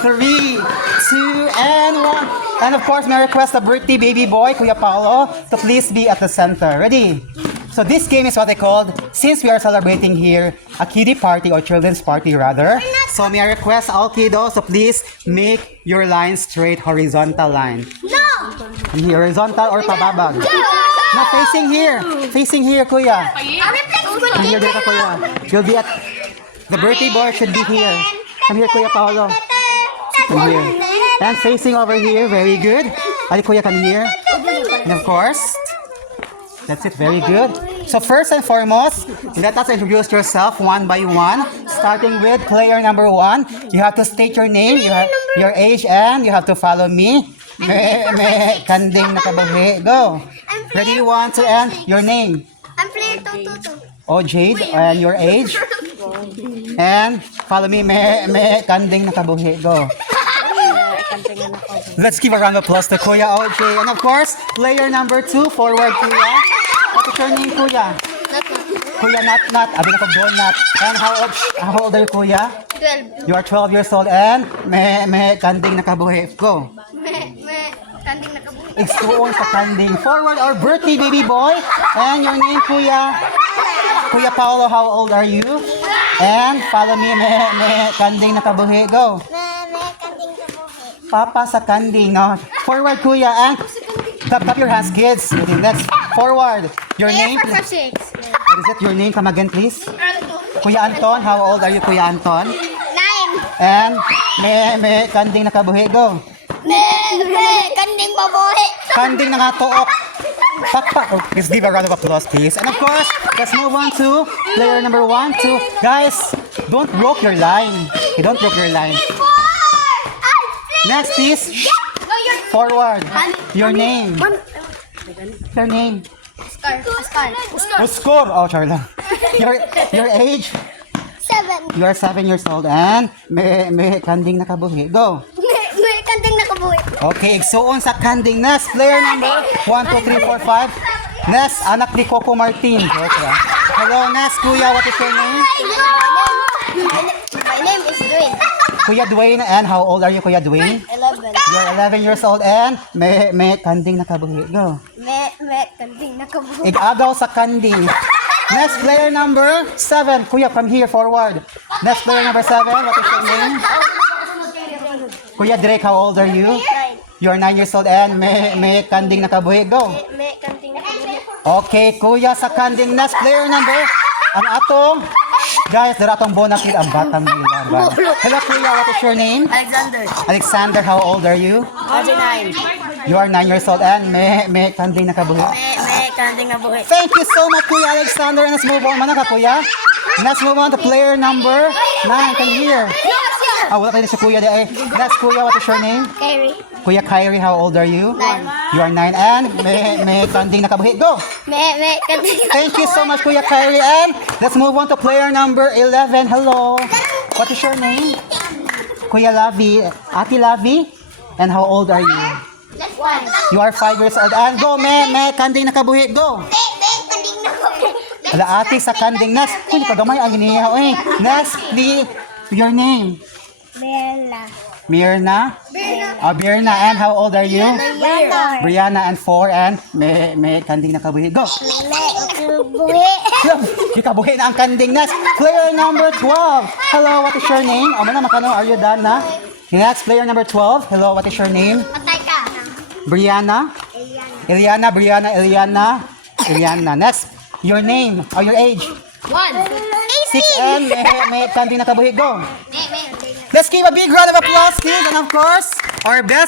3, 2, and 1. And of course, may I request the birthday baby boy, Kuya Paolo, to please be at the center. Ready? So this game is what I called, since we are celebrating here, a kiddie party or children's party rather. So may I request all kiddos to please make your line straight, horizontal line. No! And here, horizontal or pababag? No, facing here. Facing here, Kuya. Come here, dito, Kuya. You'll be at, the birthday boy should be here. Come here, Kuya Paolo. Come here. And facing over here, very good. Ali, Kuya, come here. And of course, that's it, very good. So first and foremost, let us introduce yourself one by one. Starting with player number 1. You have to state your name, your age, and you have to follow me. Kanding nakabawi. Go. Ready, 1, 2, and your name. I'm player 222. Oh, Jade, and your age. And follow me, kanding nakabuhi. Go. Let's give a round of applause to Kuya OJ. And of course, player number 2, forward, Kuya. What is your name, Kuya? Kuya Nat. Abi na donut. And how old are you, Kuya? 12. You are 12 years old and kanding nakabuhi. Go. Kanding nakabuhi. Extuon sa kanding. Forward, our birthday baby boy. And your name, Kuya? Kuya Paolo, how old are you? And follow me, kanding nakabuhi. Go. Kanding nakabuhi. Papa sa kanding. No. Forward, Kuya. And tap your hands, kids. Next. Forward. Your name? What is it? Your name? Come again, please. Kuya Anton, how old are you, Kuya Anton? 9. And kanding nakabuhi. Go. Kanding babuhi. Kanding na nga tuok. Pakpak. Oh, let's give a round of applause, please. And of course, let's move on to player number 1, 2. Guys, don't broke your line. You don't broke your line. Next, please. Forward. Your name. Your name. Oscar. Oh, Charla. Your age. 7. You are 7 years old and kanding nakabuhi. Go. Kanding nakabuhi. Okay, igsuon sa kanding. Next, player number 1, 2, 3, 4, 5. Next, anak ni Coco Martin. Okay. Hello, next, Kuya. What is your name? My name is Dwayne. Kuya Dwayne. And how old are you, Kuya Dwayne? 11. You are 11 years old and kanding nakabuhi. Go. Kanding nakabuhi. Igagaw sa kanding. Next, player number 7. Kuya, come here, forward. Next, player number 7. What is your name? Kuya Drake, how old are you? 9. You are 9 years old and kanding nakabuhi. Go. Kanding nakabuhi. Okay, Kuya sa kanding. Next, player number. Ang atong. Guys, dara atong bonakid ang batang nila. Hello, Kuya. What is your name? Alexander. Alexander, how old are you? 9. You are 9 years old and kanding nakabuhi. Kanding nakabuhi. Thank you so much, Kuya Alexander. And let's move on. Mana ka, Kuya? Let's move on to player number 9. Come here. Wala kayo sa Kuya. Next, Kuya, what is your name? Carrie. Kuya Kyrie, how old are you? 9. You are 9 and kanding nakabuhi. Go! Kanding Thank you so much, Kuya Kyrie. And let's move on to player number 11. Hello. What is your name? Kuya Lavi. Ate Lavi. And how old are you? Last one. You are 5 years old. And go, kanding nakabuhi. Go! Kanding nakabuhi. Ala ate sa kanding. Next. Kuya, pagamay ang inihaw. Next, please. Your name? Bella. Mirna? Birna. And how old are you? Brianna. Brianna and 4 and kanding nakabuhi. Go! Buhi. Kikabuhi na ang kanding. Next, player number 12. Hello, what is your name? Makano, are you done na? Next, player number 12. Hello, what is your name? Patay ka. Brianna? Eliana, Brianna, Eliana. Next, your name or your age? 1. 6 and kanding nakabuhi. Go! Let's give a big round of applause, kids, and of course, our best